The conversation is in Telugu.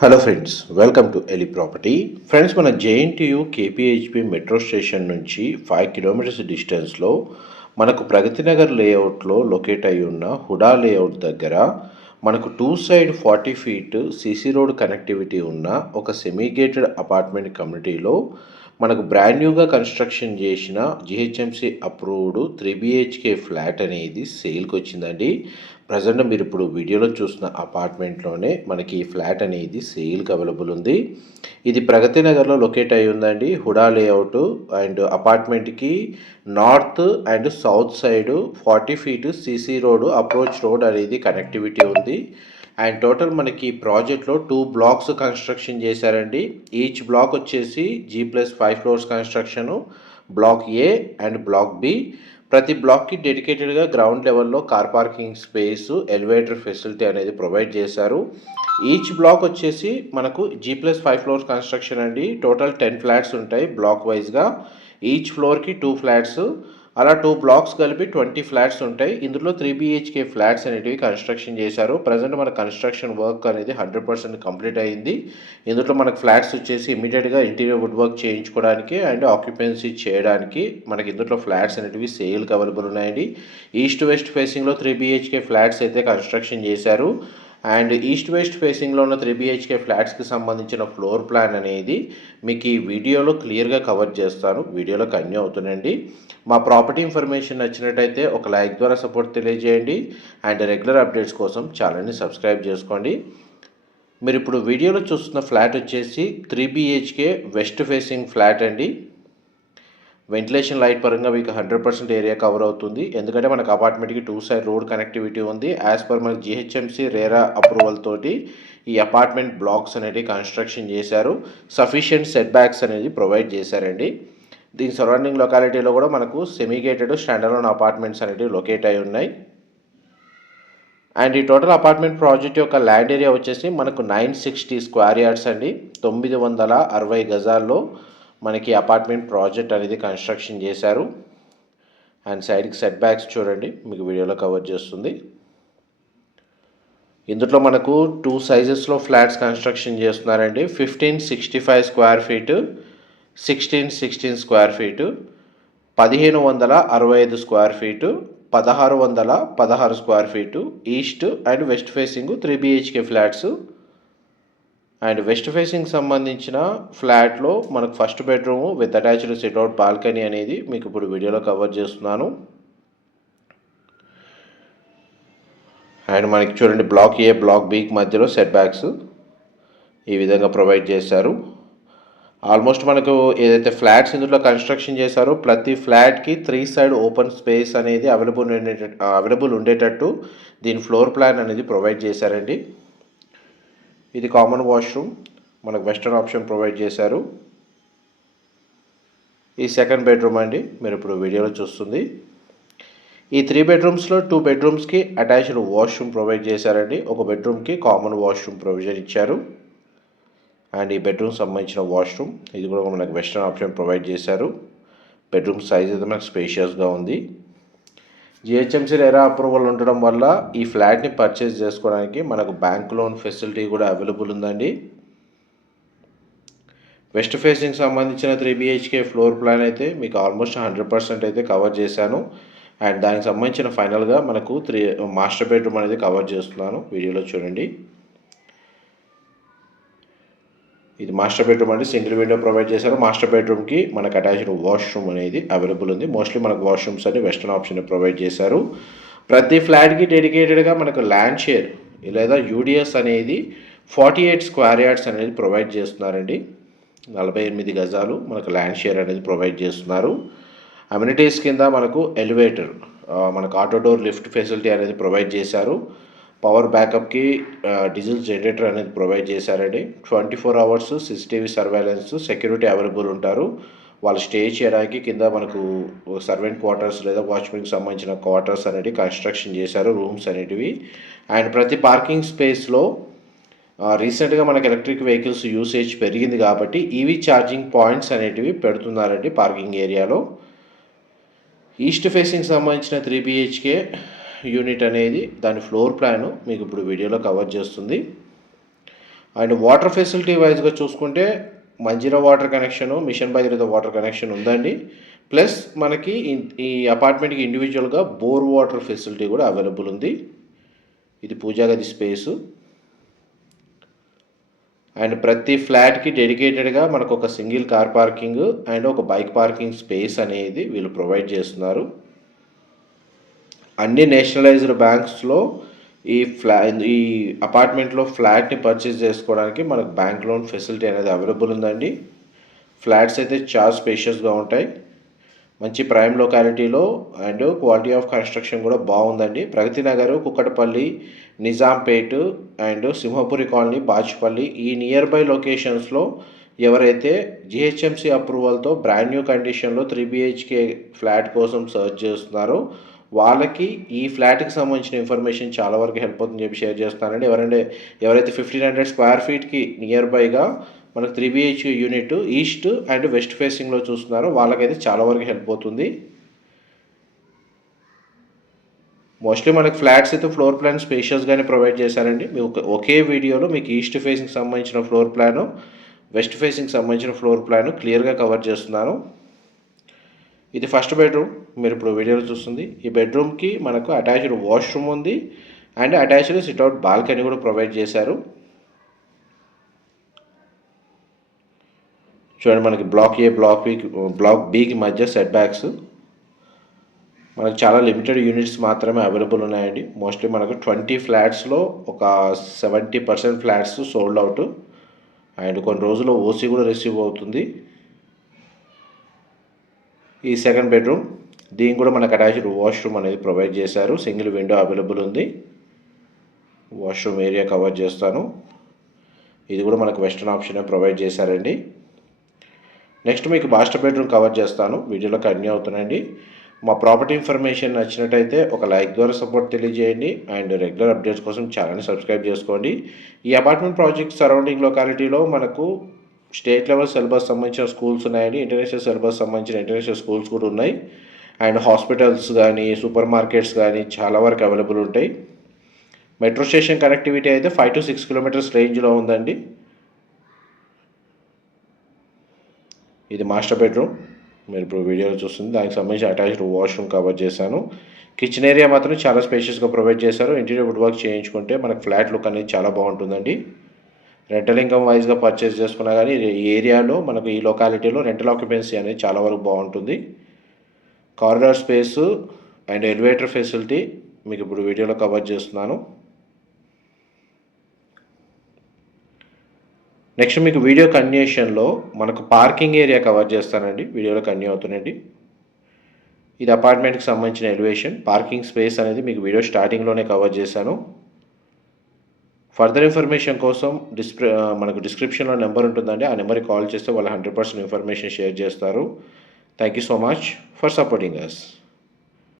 హలో ఫ్రెండ్స్ వెల్కమ్ టు ఎలి ప్రాపర్టీ ఫ్రెండ్స్ మన జేఎన్టీయు కేపీహెచ్పి మెట్రో స్టేషన్ నుంచి ఫైవ్ కిలోమీటర్స్ డిస్టెన్స్లో మనకు ప్రగతినగర్ లేఅవుట్లో లొకేట్ అయి ఉన్న హుడా లేఅవుట్ దగ్గర మనకు two side forty feet CC road connectivity ఉన్న ఒక సెమీ గేటెడ్ అపార్ట్మెంట్ కమ్యూనిటీలో మనకు బ్రాండ్ న్యూగా కన్స్ట్రక్షన్ చేసిన GHMC approved three BHK flat అనేది సేల్కి వచ్చిందండి. ప్రజెంట్ మీరు ఇప్పుడు వీడియోలో చూసిన అపార్ట్మెంట్లోనే మనకి ఫ్లాట్ అనేది సేల్కి అవైలబుల్ ఉంది. ఇది ప్రగతి నగర్లో లొకేట్ అయి ఉందండి. Hooda layout and అపార్ట్మెంట్కి north and south side forty feet CC road approach road అనేది కనెక్టివిటీ ఉంది. అండ్ టోటల్ మనకి ప్రాజెక్ట్లో టూ బ్లాక్స్ కన్స్ట్రక్షన్ చేశారండి. ఈచ్ బ్లాక్ వచ్చేసి G plus five floors construction block A and block B. ప్రతి బ్లాక్కి డెడికేటెడ్గా గ్రౌండ్ లెవెల్లో car parking space elevator facility అనేది ప్రొవైడ్ చేశారు. ఈచ్ బ్లాక్ వచ్చేసి మనకు G plus five floors construction అండి. టోటల్ టెన్ ఫ్లాట్స్ ఉంటాయి బ్లాక్ వైజ్గా. ఈచ్ ఫ్లోర్కి టూ ఫ్లాట్స్. అలా టూ బ్లాక్స్ కలిపి ట్వంటీ ఫ్లాట్స్ ఉంటాయి. ఇందులో త్రీ బీహెచ్కే ఫ్లాట్స్ అనేటివి కన్స్ట్రక్షన్ చేశారు. ప్రజెంట్ మన కన్స్ట్రక్షన్ వర్క్ అనేది హండ్రెడ్ పర్సెంట్ కంప్లీట్ అయింది. ఇందులో మనకు ఫ్లాట్స్ వచ్చేసి ఇమీడియట్గా ఇంటీరియర్ వుడ్ వర్క్ చేయించుకోవడానికి అండ్ ఆక్యుపెన్సీ చేయడానికి మనకి ఇందులో ఫ్లాట్స్ అనేటివి సేల్కి అవైలబుల్ ఉన్నాయండి. ఈస్ట్ వెస్ట్ ఫేసింగ్లో త్రీ బీహెచ్కే ఫ్లాట్స్ అయితే కన్స్ట్రక్షన్ చేశారు. అండ్ ఈస్ట్ వెస్ట్ ఫేసింగ్లో ఉన్న త్రీ బిహెచ్కే ఫ్లాట్స్కి సంబంధించిన ఫ్లోర్ ప్లాన్ అనేది మీకు ఈ వీడియోలో క్లియర్గా కవర్ చేస్తాను. వీడియోలో కన్యూ అవుతుందండి మా ప్రాపర్టీ ఇన్ఫర్మేషన్ నచ్చినట్టయితే ఒక లైక్ ద్వారా సపోర్ట్ తెలియజేయండి. అండ్ రెగ్యులర్ అప్డేట్స్ కోసం ఛానల్ని సబ్స్క్రైబ్ చేసుకోండి. మీరు ఇప్పుడు వీడియోలో చూస్తున్న ఫ్లాట్ వచ్చేసి three BHK west facing flat అండి. వెంటిలేషన్ లైట్ పరంగా మీకు హండ్రెడ్ పర్సెంట్ ఏరియా కవర్ అవుతుంది. ఎందుకంటే మనకు అపార్ట్మెంట్కి టూ సైడ్ రోడ్ కనెక్టివిటీ ఉంది. యాజ్ పర్ మనకి జిహెచ్ఎంసీ రేరా అప్రూవల్ తోటి ఈ అపార్ట్మెంట్ బ్లాక్స్ అనేవి కన్స్ట్రక్షన్ చేశారు. సఫిషియంట్ సెట్ బ్యాక్స్ అనేది ప్రొవైడ్ చేశారండి. దీని సరౌండింగ్ లొకాలిటీలో కూడా మనకు సెమీగేటెడ్ స్టాండర్లోన్ అపార్ట్మెంట్స్ అనేవి లొకేట్ అయి ఉన్నాయి. అండ్ ఈ టోటల్ అపార్ట్మెంట్ ప్రాజెక్ట్ యొక్క ల్యాండ్ ఏరియా వచ్చేసి మనకు నైన్ సిక్స్టీ స్క్వేర్ యార్డ్స్ అండి. తొమ్మిది వందల అరవై గజాల్లో మనకి అపార్ట్మెంట్ ప్రాజెక్ట్ అనేది కన్స్ట్రక్షన్ చేశారు. అండ్ సైడ్కి సెట్ బ్యాక్స్ చూడండి మీకు వీడియోలో కవర్ చేస్తుంది. ఇందులో మనకు టూ సైజెస్లో ఫ్లాట్స్ కన్స్ట్రక్షన్ చేస్తున్నారండి. Fifteen sixty five square feet sixteen sixteen square feet పదిహేను వందల అరవై ఐదు స్క్వేర్ ఫీటు పదహారు వందల పదహారు square feet east and west facing three BHK flats and west facing సంబంధించిన ఫ్లాట్లో మనకు first bedroom with attached sit out balcony అనేది మీకు ఇప్పుడు వీడియోలో కవర్ చేస్తున్నాను. అండ్ మనకి చూడండి బ్లాక్ ఏ బ్లాక్ బీకి మధ్యలో సెట్ బ్యాక్స్ ఈ విధంగా ప్రొవైడ్ చేశారు. ఆల్మోస్ట్ మనకు ఏదైతే ఫ్లాట్స్ ఇందులో కన్స్ట్రక్షన్ చేశారో ప్రతి ఫ్లాట్కి త్రీ సైడ్ ఓపెన్ స్పేస్ అనేది అవైలబుల్ ఉండేటట్టు అవైలబుల్ ఉండేటట్టు దీని ఫ్లోర్ ప్లాన్ అనేది ప్రొవైడ్ చేశారండి. ఇది కామన్ వాష్రూమ్. మనకు వెస్టర్న్ ఆప్షన్ ప్రొవైడ్ చేశారు. ఈ సెకండ్ బెడ్రూమ్ అండి. మీరు ఇప్పుడు వీడియోలో చూస్తుంది. ఈ త్రీ బెడ్రూమ్స్లో టూ బెడ్రూమ్స్కి అటాచ్డ్ వాష్రూమ్ ప్రొవైడ్ చేశారండి. ఒక బెడ్రూమ్కి కామన్ వాష్రూమ్ ప్రొవిజన్ ఇచ్చారు. అండ్ ఈ బెడ్రూమ్ సంబంధించిన వాష్రూమ్. ఇది కూడా మనకు వెస్టర్న్ ఆప్షన్ ప్రొవైడ్ చేశారు. బెడ్రూమ్ సైజ్ అయితే మనకు స్పేషియస్గా ఉంది. జిహెచ్ఎంసీ రెరా అప్రూవల్ ఉండడం వల్ల ఈ ఫ్లాట్ని పర్చేస్ చేసుకోవడానికి మనకు బ్యాంక్ లోన్ ఫెసిలిటీ కూడా అవైలబుల్ ఉందండి. వెస్ట్ ఫేసింగ్ సంబంధించిన త్రీ బిహెచ్కే ఫ్లోర్ ప్లాన్ అయితే మీకు ఆల్మోస్ట్ హండ్రెడ్ పర్సెంట్ అయితే కవర్ చేశాను. అండ్ దానికి సంబంధించిన ఫైనల్గా మనకు త్రీ మాస్టర్ బెడ్రూమ్ అనేది కవర్ చేస్తున్నాను. వీడియోలో చూడండి. ఇది మాస్టర్ బెడ్రూమ్ అంటే సింగిల్ విండో ప్రొవైడ్ చేశారు. మాస్టర్ బెడ్రూమ్కి మనకు అటాచ్డ్ వాష్రూమ్ అనేది అవైలబుల్ ఉంది. మోస్ట్లీ మనకు వాష్రూమ్స్ అన్ని వెస్టర్న్ ఆప్షన్ ప్రొవైడ్ చేశారు. ప్రతి ఫ్లాట్కి డెడికేటెడ్గా మనకు ల్యాండ్ షేర్ లేదా యూడిఎస్ అనేది ఫార్టీ ఎయిట్ స్క్వేర్ యార్డ్స్ అనేది ప్రొవైడ్ చేస్తున్నారండి. నలభై ఎనిమిది గజాలు మనకు ల్యాండ్ షేర్ అనేది ప్రొవైడ్ చేస్తున్నారు. అమ్యూనిటీస్ కింద మనకు ఎలివేటర్ మనకు ఆటో డోర్ లిఫ్ట్ ఫెసిలిటీ అనేది ప్రొవైడ్ చేశారు. పవర్ బ్యాకప్కి డీజిల్ జనరేటర్ అనేది ప్రొవైడ్ చేశారండి. Twenty four hours CCTV surveillance security available ఉంటారు. వాళ్ళు స్టే చేయడానికి కింద మనకు సర్వెంట్ క్వార్టర్స్ లేదా వాచ్మెన్కి సంబంధించిన క్వార్టర్స్ అనేవి కన్స్ట్రక్షన్ చేశారు రూమ్స్ అనేటివి. అండ్ ప్రతి పార్కింగ్ స్పేస్లో రీసెంట్గా మనకు ఎలక్ట్రిక్ వెహికల్స్ యూసేజ్ పెరిగింది కాబట్టి ఈవీ ఛార్జింగ్ పాయింట్స్ అనేటివి పెడుతున్నారండి పార్కింగ్ ఏరియాలో. ఈస్ట్ ఫేసింగ్ సంబంధించిన త్రీ బిహెచ్కే యూనిట్ అనేది దాని ఫ్లోర్ ప్లాన్ మీకు ఇప్పుడు వీడియోలో కవర్ చేస్తుంది. అండ్ వాటర్ ఫెసిలిటీ వైజ్గా చూసుకుంటే Manjira water connection mission Bhagiratha water connection ఉందండి. ప్లస్ మనకి ఈ- అపార్ట్మెంట్కి ఇండివిజువల్గా బోర్ వాటర్ ఫెసిలిటీ కూడా అవైలబుల్ ఉంది. ఇది పూజాగది స్పేసు అండ్ ప్రతి ఫ్లాట్కి డెడికేటెడ్గా మనకు ఒక సింగిల్ కార్ పార్కింగ్ అండ్ ఒక బైక్ పార్కింగ్ స్పేస్ అనేది వీళ్ళు ప్రొవైడ్ చేస్తున్నారు. అన్ని నేషనలైజ్డ్ బ్యాంక్స్లో ఈ ఫ్లా ఈ అపార్ట్మెంట్లో ఫ్లాట్ని పర్చేస్ చేసుకోవడానికి మనకు బ్యాంక్ లోన్ ఫెసిలిటీ అనేది అవైలబుల్ ఉందండి. ఫ్లాట్స్ అయితే చాలా స్పేషియస్గా ఉంటాయి. మంచి ప్రైమ్ లొకాలిటీలో అండ్ క్వాలిటీ ఆఫ్ కన్స్ట్రక్షన్ కూడా బాగుందండి. ప్రగతి నగర్ కుక్కటపల్లి నిజాంపేట్ అండ్ సింహపురి కాలనీ బాచ్పల్లి ఈ నియర్ బై లొకేషన్స్లో ఎవరైతే జిహెచ్ఎంసీ అప్రూవల్తో బ్రాండ్ న్యూ కండిషన్లో త్రీ బిహెచ్కే ఫ్లాట్ కోసం సర్చ్ చేస్తున్నారో వాళ్ళకి ఈ ఫ్లాట్కి సంబంధించిన ఇన్ఫర్మేషన్ చాలా వరకు హెల్ప్ అవుతుందని చెప్పి షేర్ చేస్తానండి ఎవరంటే ఎవరైతే ఫిఫ్టీన్ హండ్రెడ్ స్క్వేర్ ఫీట్కి నియర్ బైగా మనకు three BHK unit east and west ఫేసింగ్లో చూస్తున్నారో వాళ్ళకైతే చాలా వరకు హెల్ప్ అవుతుంది. మోస్ట్లీ మనకి ఫ్లాట్స్ అయితే ఫ్లోర్ ప్లాన్ స్పేషియస్గానే ప్రొవైడ్ చేశారండి. మీకు ఒకే వీడియోలో మీకు ఈస్ట్ ఫేసింగ్ సంబంధించిన ఫ్లోర్ ప్లాను వెస్ట్ ఫేసింగ్ సంబంధించిన ఫ్లోర్ ప్లాను క్లియర్గా కవర్ చేస్తున్నాను. ఇది ఫస్ట్ బెడ్రూమ్ మీరు ఇప్పుడు వీడియోలో చూస్తుంది. ఈ బెడ్రూమ్కి మనకు అటాచ్డ్ వాష్రూమ్ ఉంది. And attached sit out balcony కూడా ప్రొవైడ్ చేశారు. చూడండి మనకి block A block B block బికి మధ్య సెట్ బ్యాక్స్ మనకు చాలా లిమిటెడ్ యూనిట్స్ మాత్రమే అవైలబుల్ ఉన్నాయండి. మోస్ట్లీ మనకు ట్వంటీ ఫ్లాట్స్లో ఒక seventy percent flats sold out and కొన్ని రోజుల్లో ఓసీ కూడా రిసీవ్ అవుతుంది. ఈ సెకండ్ బెడ్రూమ్. దీనికి కూడా మనకు అటాచ్డ్ వాష్రూమ్ అనేది ప్రొవైడ్ చేశారు. సింగిల్ విండో అవైలబుల్ ఉంది. వాష్రూమ్ ఏరియా కవర్ చేస్తాను. ఇది కూడా మనకు వెస్టర్న్ ఆప్షనే ప్రొవైడ్ చేశారండి. నెక్స్ట్ మీకు మాస్టర్ బెడ్రూమ్ కవర్ చేస్తాను. వీడియోలో కంటిన్యూ అవుతున్నాయండి. మా ప్రాపర్టీ ఇన్ఫర్మేషన్ నచ్చినట్టయితే ఒక లైక్ ద్వారా సపోర్ట్ తెలియజేయండి. అండ్ రెగ్యులర్ అప్డేట్స్ కోసం ఛానల్ని సబ్స్క్రైబ్ చేసుకోండి. ఈ అపార్ట్మెంట్ ప్రాజెక్ట్ సరౌండింగ్ లొకాలిటీలో మనకు స్టేట్ లెవెల్ సిలబస్ సంబంధించిన స్కూల్స్ ఉన్నాయండి. ఇంటర్నేషనల్ సిలబస్ సంబంధించిన ఇంటర్నేషనల్ స్కూల్స్ కూడా ఉన్నాయి. అండ్ హాస్పిటల్స్ కానీ సూపర్ మార్కెట్స్ కానీ చాలా వరకు అవైలబుల్ ఉంటాయి. మెట్రో స్టేషన్ కనెక్టివిటీ అయితే ఫైవ్ టు సిక్స్ కిలోమీటర్స్ రేంజ్లో ఉందండి. ఇది మాస్టర్ బెడ్రూమ్. మీరు ఇప్పుడు వీడియోలో చూస్తుంది. దానికి సంబంధించి అటాచ్డ్ వాష్రూమ్ కవర్ చేశాను. కిచెన్ ఏరియా మాత్రం చాలా స్పేషియస్గా ప్రొవైడ్ చేశారు. ఇంటీరియర్ వుడ్ వర్క్ చేయించుకుంటే మనకు ఫ్లాట్ లుక్ అనేది చాలా బాగుంటుందండి. రెంటల్ ఇన్కమ్ వైజ్గా పర్చేస్ చేసుకున్నా కానీ ఈ ఏరియాలో మనకు ఈ లొకాలిటీలో రెంటల్ ఆక్యుపెన్సీ అనేది చాలా వరకు బాగుంటుంది. Corridor space and elevator facility మీకు ఇప్పుడు వీడియోలో కవర్ చేస్తున్నాను. నెక్స్ట్ మీకు వీడియో కన్యూషన్లో మనకు పార్కింగ్ ఏరియా కవర్ చేస్తానండి. వీడియోలో కన్యూ అవుతుందండి. ఇది అపార్ట్మెంట్కి సంబంధించిన ఎలివేషన్ పార్కింగ్ స్పేస్ అనేది మీకు వీడియో స్టార్టింగ్లోనే కవర్ చేశాను. ఫర్దర్ ఇన్ఫర్మేషన్ కోసం డిస్క్రి uh, మనకు డిస్క్రిప్షన్లో నెంబర్ ఉంటుందండి. ఆ నెంబర్కి కాల్ చేస్తే వాళ్ళు హండ్రెడ్ పర్సెంట్ ఇన్ఫర్మేషన్ షేర్ చేస్తారు. Thank you so much for supporting us